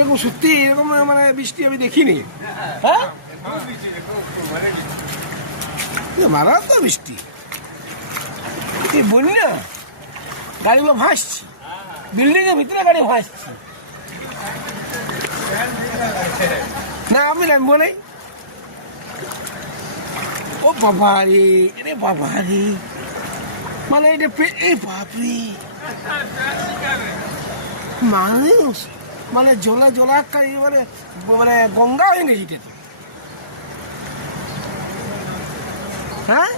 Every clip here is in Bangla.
এরকম সত্যি এরকম মানে বৃষ্টি আমি দেখিনি। হ্যাঁ, মারাত্মক বৃষ্টি, এই বন্যা, গাড়িগুলো ভাসছে, বিল্ডিং এর ভিতরে গাড়ি ভাসছে। না আমি নামবো নাই। ও বাবা রে, রে বাবা রে, মানে এটা এই বাপরে মানুষ মানে জলা জলা মানে মানে গঙ্গা হয়ে গেছে এটা তো। হ্যাঁ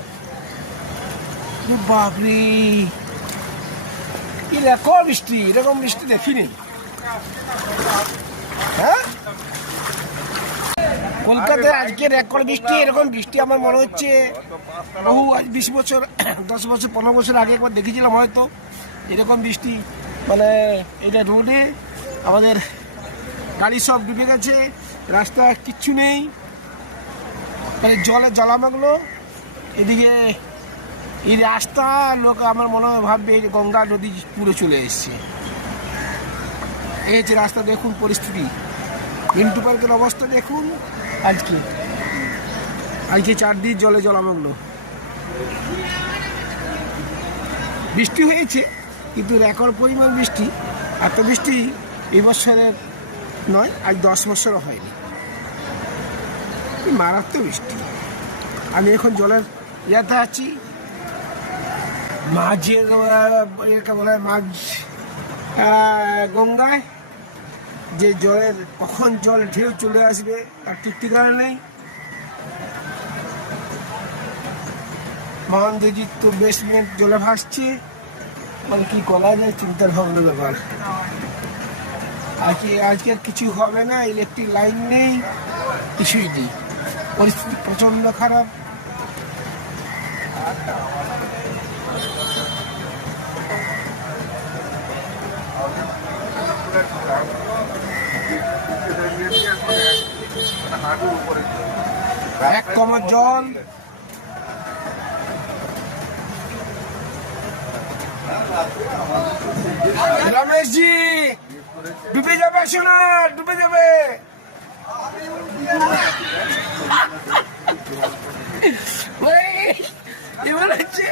বাপরে, কি রেকর্ড বৃষ্টি, এরকম বৃষ্টি দেখিনি। হ্যাঁ, কলকাতায় আজকে রেকর্ড বৃষ্টি, এরকম বৃষ্টি আমার মনে হচ্ছে বহু আজ 20 বছর 10 বছর 15 বছর আগে একবার দেখেছিলাম হয়তো এরকম বৃষ্টি। মানে এটা রোডে আমাদের গাড়ি সব ডুবে গেছে, রাস্তা কিচ্ছু নেই, এই জলে জলামাগুলো। এদিকে এই রাস্তা লোক আমার মনে হয় ভাববে গঙ্গা নদী পুরো চলে এসছে। এই হচ্ছে রাস্তা, দেখুন পরিস্থিতি, মিন্টু পার্কের অবস্থা দেখুন। আজকে আজকে 4 দিন জলে জলামগ্ন। বৃষ্টি হয়েছে কিন্তু রেকর্ড পরিমাণ বৃষ্টি, এত বৃষ্টি এই বছরের নয়, আজ 10 বছরও হয়নি। মারাত্মক বৃষ্টি। আমি এখন জলের ইয়াতে আছি, মাঝের বলা হয় মাঝ গঙ্গায়, যে জলের কখন জল ঢেউ চলে আসবে তার ঠিক ঠিকানা নেই। মহেন্দ্রজিৎ তো বেসমেন্ট জলে ভাসছে, মানে কি করা যায় চিন্তার ভাবনা ব্যাপার। আজকের কিছু হবে না, ইলেকট্রিক লাইন নেই, কিছুই নেই, পরিস্থিতি প্রচন্ড খারাপ। এক কমর জল, রমেশজি ডুবে যাবে, শোনা ডুবে যাবে। এবার হচ্ছে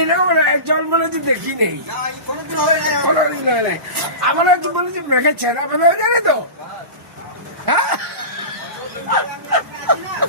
এরকম জল মনে হচ্ছে দেখি নেই, আমরা বলেছি মেঘের ছেঁড়া ফেলে হয়ে যাবে তো।